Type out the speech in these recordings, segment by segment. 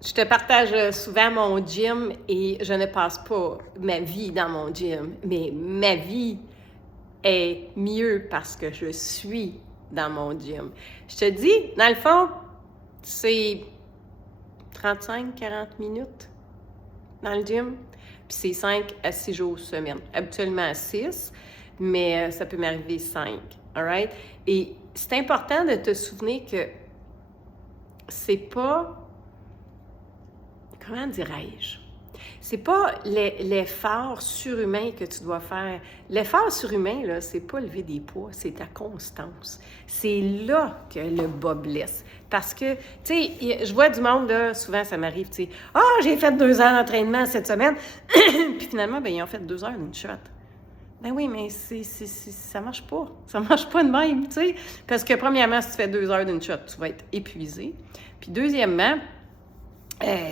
Je te partage souvent mon gym et je ne passe pas ma vie dans mon gym, mais ma vie est mieux parce que je suis dans mon gym. Je te dis, dans le fond, c'est 35-40 minutes dans le gym, puis c'est 5 à 6 jours semaine. Habituellement 6, mais ça peut m'arriver 5, all right? Et c'est important de te souvenir que c'est pas... Comment dirais-je? C'est pas l'effort surhumain que tu dois faire. L'effort surhumain, là, c'est pas lever des poids, c'est ta constance. C'est là que le bas blesse. Parce que, tu sais, je vois du monde, là, souvent ça m'arrive, tu sais, « Ah, j'ai fait 2 heures d'entraînement cette semaine! » Puis finalement, ben ils ont fait 2 heures d'une shot. Ben oui, mais ça marche pas. Ça marche pas de même, tu sais. Parce que premièrement, si tu fais 2 heures d'une shot, tu vas être épuisé. Puis deuxièmement,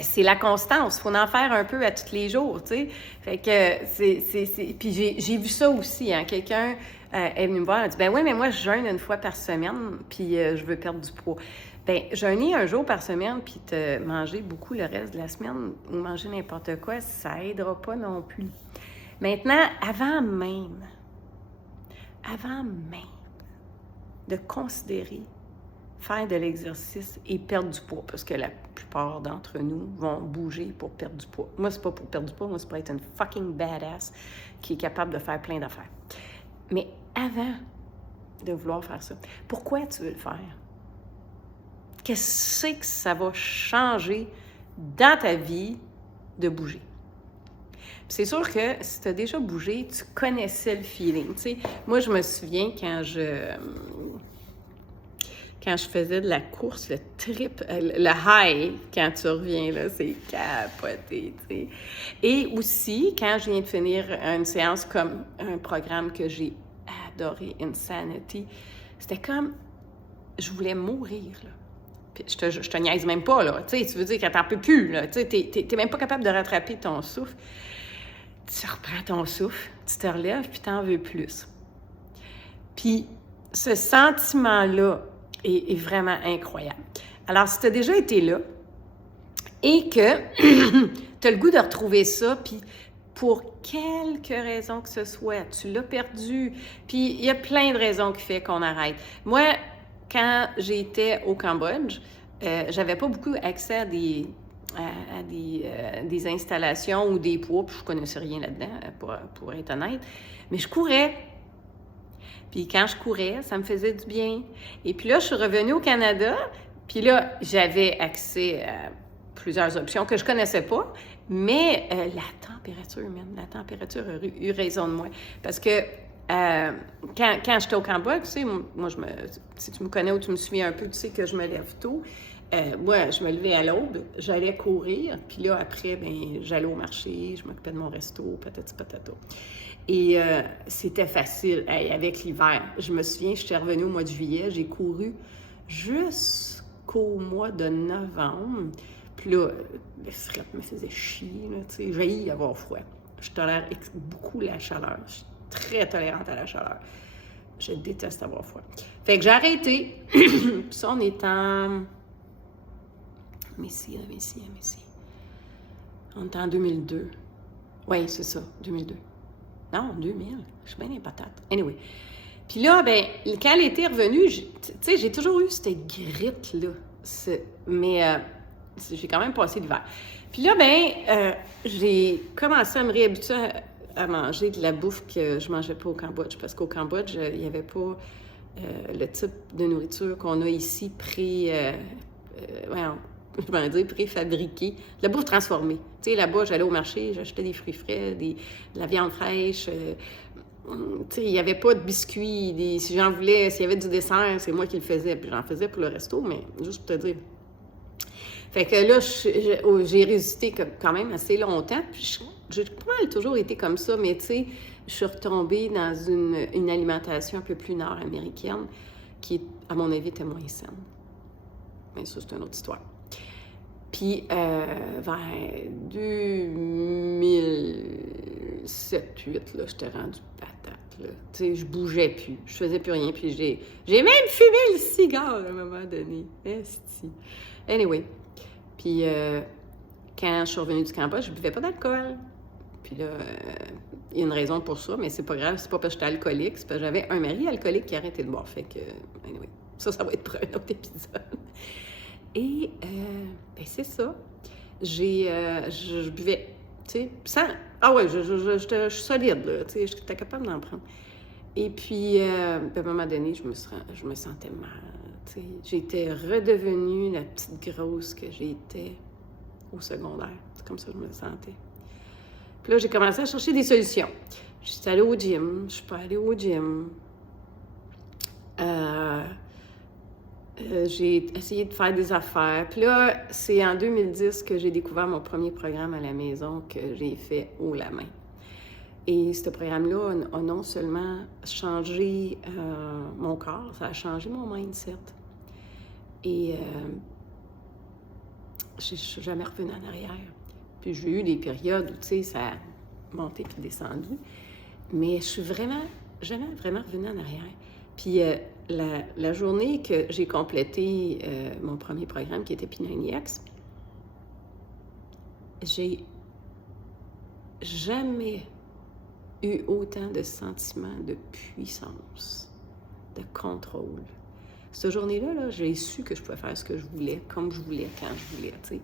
c'est la constance. Il faut en faire un peu à tous les jours, tu sais. Fait que Puis j'ai vu ça aussi, hein. Quelqu'un est venu me voir, elle a dit « Ben oui, mais moi, je jeûne une fois par semaine, puis je veux perdre du poids. » Ben jeûner un jour par semaine, puis te manger beaucoup le reste de la semaine, ou manger n'importe quoi, ça aidera pas non plus. Maintenant, avant même de considérer faire de l'exercice et perdre du poids, parce que la plupart d'entre nous vont bouger pour perdre du poids. Moi, c'est pas pour perdre du poids, moi, c'est pour être une fucking badass qui est capable de faire plein d'affaires. Mais avant de vouloir faire ça, pourquoi tu veux le faire? Qu'est-ce que ça va changer dans ta vie de bouger? C'est sûr que si tu as déjà bougé, tu connaissais le feeling. Tu sais, moi, je me souviens quand je faisais de la course, le trip, le high, quand tu reviens, là, c'est capoté, tu sais. Et aussi, quand je viens de finir une séance comme un programme que j'ai adoré, Insanity, c'était comme, je voulais mourir, là. Puis je te niaise même pas, là. Tu sais, tu veux dire que t'en peux plus, là. Tu sais, t'es même pas capable de rattraper ton souffle. Tu reprends ton souffle, tu te relèves, puis t'en veux plus. Puis ce sentiment-là est vraiment incroyable. Alors, si tu as déjà été là et que tu as le goût de retrouver ça, puis pour quelque raison que ce soit, tu l'as perdu, puis il y a plein de raisons qui font qu'on arrête. Moi, quand j'étais au Cambodge, j'avais pas beaucoup accès à des installations ou des poids, puis je connaissais rien là-dedans, pour être honnête, mais je courais. Puis quand je courais, ça me faisait du bien. Et puis là, je suis revenue au Canada, puis là, j'avais accès à plusieurs options que je connaissais pas, mais la température a eu raison de moi. Parce que quand j'étais au Cambodge, tu sais, moi, si tu me connais ou tu me suis un peu, tu sais que je me lève tôt. Moi, je me levais à l'aube, j'allais courir, puis là, après, ben j'allais au marché, je m'occupais de mon resto, patati patata. Et c'était facile. Hey, avec l'hiver, je me souviens, je suis revenue au mois de juillet, j'ai couru jusqu'au mois de novembre. Puis là, le fret me faisait chier, là, tu sais, j'ai avoir froid. Je tolère beaucoup la chaleur. Je suis très tolérante à la chaleur. Je déteste avoir froid. Fait que j'ai arrêté. Puis ça, on est en... Messie. On est en 2002. Oui, c'est ça, 2002. Non, 2000. Je suis bien des patates. Anyway. Puis là, ben, quand l'été est revenu, tu sais, j'ai toujours eu cette grippe-là. Mais j'ai quand même passé l'hiver. Puis là, ben, j'ai commencé à me réhabituer à manger de la bouffe que je mangeais pas au Cambodge. Parce qu'au Cambodge, il n'y avait pas le type de nourriture qu'on a ici préfabriquée. De la bouffe transformée. Tu sais, là-bas, j'allais au marché, j'achetais des fruits frais, de la viande fraîche. Tu sais, il n'y avait pas de biscuits. Si j'en voulais, s'il y avait du dessert, c'est moi qui le faisais. Puis j'en faisais pour le resto, mais juste pour te dire. Fait que là, j'ai résisté quand même assez longtemps. Puis j'ai pas mal toujours été comme ça, mais tu sais, je suis retombée dans une alimentation un peu plus nord-américaine qui, à mon avis, était moins saine. Mais ça, c'est une autre histoire. Puis, vers 2007-2008, là, j'étais rendue patate, là. Tu sais, je bougeais plus, je faisais plus rien, puis j'ai même fumé le cigare à un moment donné. Esti. Anyway. Puis, quand je suis revenue du Cambodge, je ne buvais pas d'alcool. Puis là, il y a une raison pour ça, mais c'est pas grave, c'est pas parce que j'étais alcoolique, c'est parce que j'avais un mari alcoolique qui a arrêté de boire. Fait que, anyway, ça va être pour un autre épisode. Et, ben c'est ça. Je buvais, tu sais, sans... Ah ouais, je suis solide, là, tu sais, j'étais capable d'en prendre. Et puis, à un moment donné, je me sentais mal, tu sais. J'étais redevenue la petite grosse que j'étais au secondaire. C'est comme ça que je me sentais. Puis là, j'ai commencé à chercher des solutions. Je suis allée au gym, je suis pas allée au gym. J'ai essayé de faire des affaires. Puis là, c'est en 2010 que j'ai découvert mon premier programme à la maison que j'ai fait haut la main. Et ce programme-là a non seulement changé mon corps, ça a changé mon mindset. Et je ne suis jamais revenue en arrière. Puis j'ai eu des périodes où, tu sais, ça a monté puis descendu. Mais je suis jamais vraiment revenue en arrière. Puis la journée que j'ai complété mon premier programme, qui était P90X, j'ai jamais eu autant de sentiments de puissance, de contrôle. Cette journée-là, là, j'ai su que je pouvais faire ce que je voulais, comme je voulais, quand je voulais, tu sais.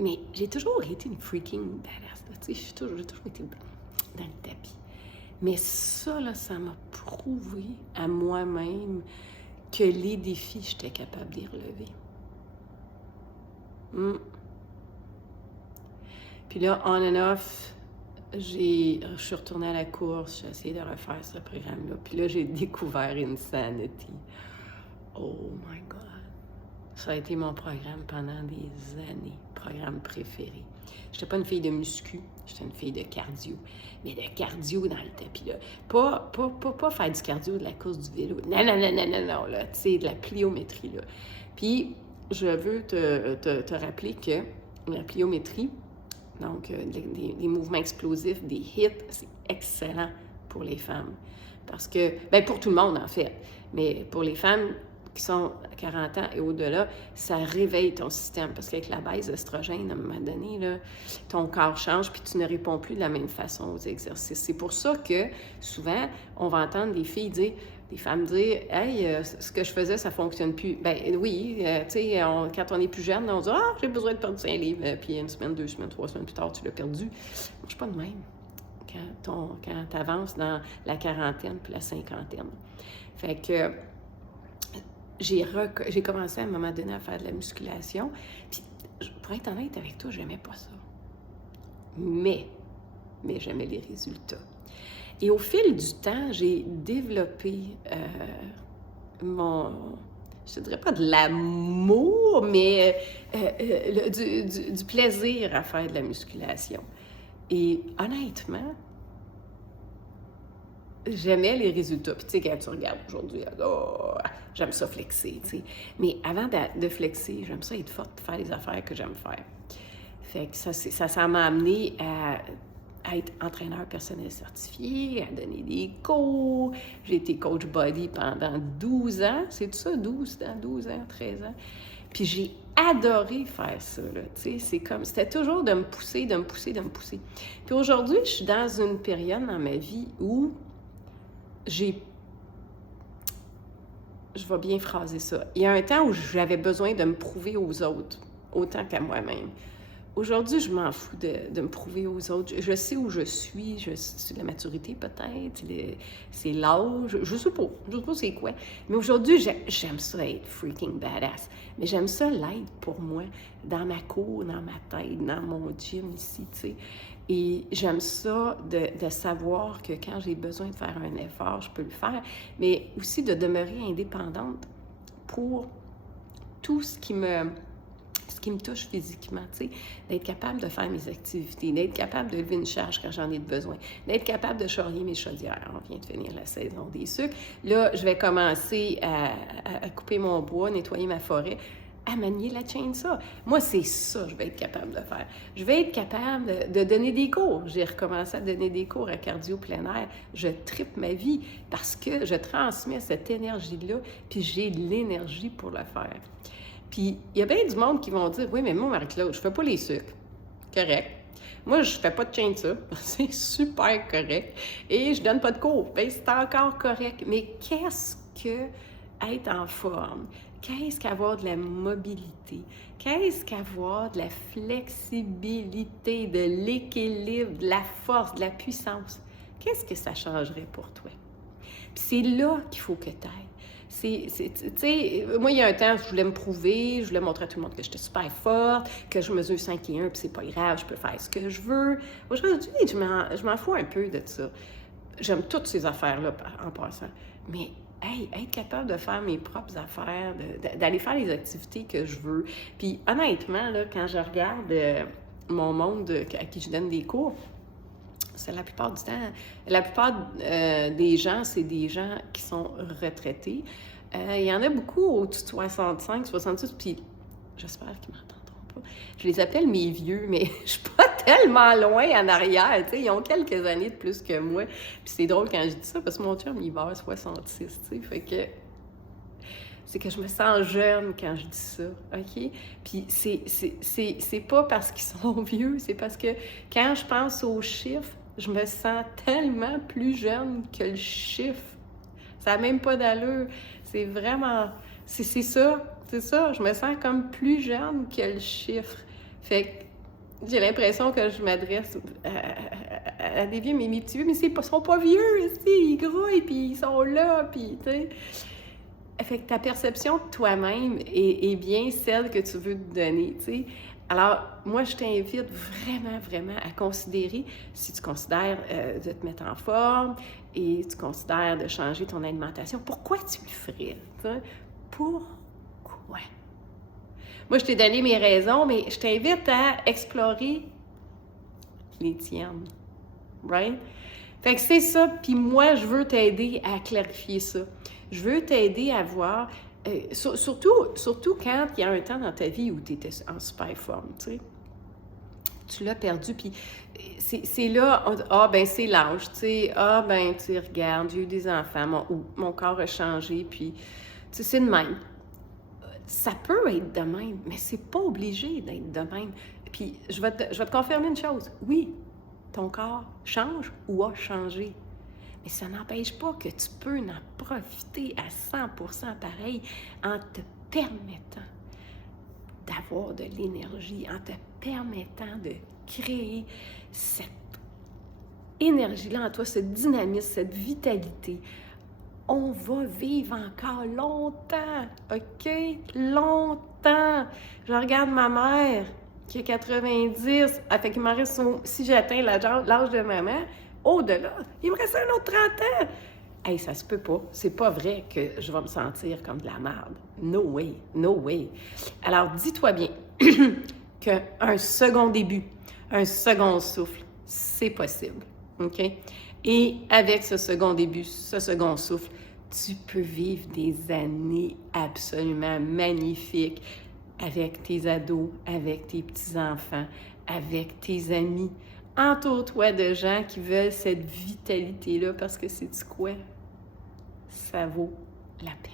Mais j'ai toujours été une freaking badass, tu sais. J'ai toujours été dans le tapis. Mais ça, là, ça m'a prouvé à moi-même que les défis, j'étais capable d'y relever. Puis là, on and off, je suis retournée à la course, j'ai essayé de refaire ce programme-là. Puis là, j'ai découvert Insanity. Oh my God! Ça a été mon programme pendant des années, programme préféré. J'étais pas une fille de muscu, j'étais une fille de cardio. Mais de cardio dans le tapis, là. Pas faire du cardio de la course du vélo. Non, là, tu sais, de la pliométrie, là. Puis, je veux te rappeler que la pliométrie, donc des mouvements explosifs, des hits, c'est excellent pour les femmes. Parce que, bien, pour tout le monde, en fait, mais pour les femmes qui sont à 40 ans et au-delà, ça réveille ton système. Parce qu'avec la baisse d'estrogène, à un moment donné, là, ton corps change puis tu ne réponds plus de la même façon aux exercices. C'est pour ça que, souvent, on va entendre des femmes dire « Hey, ce que je faisais, ça ne fonctionne plus. » Ben oui, tu sais, quand on est plus jeune, on dit « Ah, j'ai besoin de perdre 5 livres. » Puis une semaine, 2 semaines, 3 semaines plus tard, tu l'as perdu. Moi, je ne suis pas de même quand tu avances dans la quarantaine puis la cinquantaine. Fait que j'ai commencé à un moment donné à faire de la musculation. Puis, pour être honnête avec toi, j'aimais pas ça. Mais j'aimais les résultats. Et au fil du temps, j'ai développé je ne dirais pas de l'amour, mais du plaisir à faire de la musculation. Et honnêtement, j'aimais les résultats. Puis tu sais, quand tu regardes aujourd'hui, j'aime ça flexer, tu sais. Mais avant de flexer, j'aime ça être forte, faire les affaires que j'aime faire. Fait que ça m'a amené à être entraîneur personnel certifié, à donner des cours. J'ai été coach body pendant 12 ans. C'est tout ça, 12 ans, 13 ans. Puis j'ai adoré faire ça, là, tu sais. C'était toujours de me pousser. Puis aujourd'hui, je suis dans une période dans ma vie où je vais bien phraser ça. Il y a un temps où j'avais besoin de me prouver aux autres, autant qu'à moi-même. Aujourd'hui, je m'en fous de me prouver aux autres. Je sais où je suis, c'est la maturité peut-être, c'est l'âge, je sais pas c'est quoi. Mais aujourd'hui, j'aime ça être freaking badass. Mais j'aime ça l'être pour moi, dans ma cour, dans ma tête, dans mon gym ici, tu sais. Et j'aime ça de savoir que quand j'ai besoin de faire un effort, je peux le faire, mais aussi de demeurer indépendante pour tout ce qui me touche physiquement, tu sais, d'être capable de faire mes activités, d'être capable de lever une charge quand j'en ai besoin, d'être capable de charrier mes chaudières. On vient de finir la saison des sucres. Là, je vais commencer à couper mon bois, nettoyer ma forêt, à manier la chainsaw. Moi, c'est ça que je vais être capable de faire. Je vais être capable de donner des cours. J'ai recommencé à donner des cours à cardio plein air. Je tripe ma vie parce que je transmets cette énergie-là, puis j'ai l'énergie pour le faire. Puis, il y a bien du monde qui vont dire, oui, mais moi, Marie-Claude, je fais pas les sucres. Correct. Moi, je fais pas de chaîne ça. C'est super correct. Et je donne pas de cours. Bien, c'est encore correct. Mais qu'est-ce que être en forme? Qu'est-ce qu'avoir de la mobilité? Qu'est-ce qu'avoir de la flexibilité, de l'équilibre, de la force, de la puissance? Qu'est-ce que ça changerait pour toi? Puis c'est là qu'il faut que tu ailles. Tu sais, moi, il y a un temps, je voulais me prouver, je voulais montrer à tout le monde que j'étais super forte, que je mesure 5 et 1, puis c'est pas grave, je peux faire ce que je veux. Aujourd'hui, je m'en fous un peu de ça. J'aime toutes ces affaires-là en passant. Mais, hey, être capable de faire mes propres affaires, d'aller faire les activités que je veux. Puis, honnêtement, là, quand je regarde mon monde à qui je donne des cours, c'est la plupart du temps, la plupart des gens, c'est des gens qui sont retraités. Il y en a beaucoup au-dessus de 65, 66, puis j'espère qu'ils m'entendront pas. Je les appelle mes vieux, mais je suis pas tellement loin en arrière, tu sais, ils ont quelques années de plus que moi. Puis c'est drôle quand je dis ça, parce que mon chum, il va avoir 66, tu sais, fait que c'est que je me sens jeune quand je dis ça, OK? Puis c'est pas parce qu'ils sont vieux, c'est parce que quand je pense aux chiffres, je me sens tellement plus jeune que le chiffre. Ça n'a même pas d'allure. C'est vraiment... C'est ça. Je me sens comme plus jeune que le chiffre. Fait que j'ai l'impression que je m'adresse à des vieux, mais mes petits vieux, mais ils sont pas vieux, ils grouillent, puis ils sont là, puis tu sais... Fait que ta perception de toi-même est bien celle que tu veux te donner, tu sais. Alors, moi, je t'invite vraiment, vraiment à considérer, si tu considères de te mettre en forme et tu considères de changer ton alimentation, pourquoi tu le ferais? T'sais? Pourquoi? Moi, je t'ai donné mes raisons, mais je t'invite à explorer les tiennes, right? Fait que c'est ça, puis moi, je veux t'aider à clarifier ça. Je veux t'aider à voir, surtout quand il y a un temps dans ta vie où tu étais en super forme, tu sais. Tu l'as perdu, puis c'est là, ben c'est l'âge, tu sais, ben tu regardes, j'ai eu des enfants, mon corps a changé, puis tu sais, c'est de même. Ça peut être de même, mais c'est pas obligé d'être de même. Puis je vais te confirmer une chose, oui, ton corps change ou a changé. Mais ça n'empêche pas que tu peux en profiter à 100% pareil en te permettant d'avoir de l'énergie, en te permettant de créer cette énergie-là en toi, ce dynamisme, cette vitalité. On va vivre encore longtemps, OK? Longtemps! Je regarde ma mère qui a 90, fait qu'il m'en reste, si j'atteins l'âge de maman, au-delà, il me reste un autre 30 ans. Hey, ça se peut pas. C'est pas vrai que je vais me sentir comme de la merde. No way, no way. Alors, dis-toi bien qu'un second début, un second souffle, c'est possible. OK? Et avec ce second début, ce second souffle, tu peux vivre des années absolument magnifiques avec tes ados, avec tes petits-enfants, avec tes amis. Entoure-toi de gens qui veulent cette vitalité-là parce que c'est quoi? Ça vaut la peine.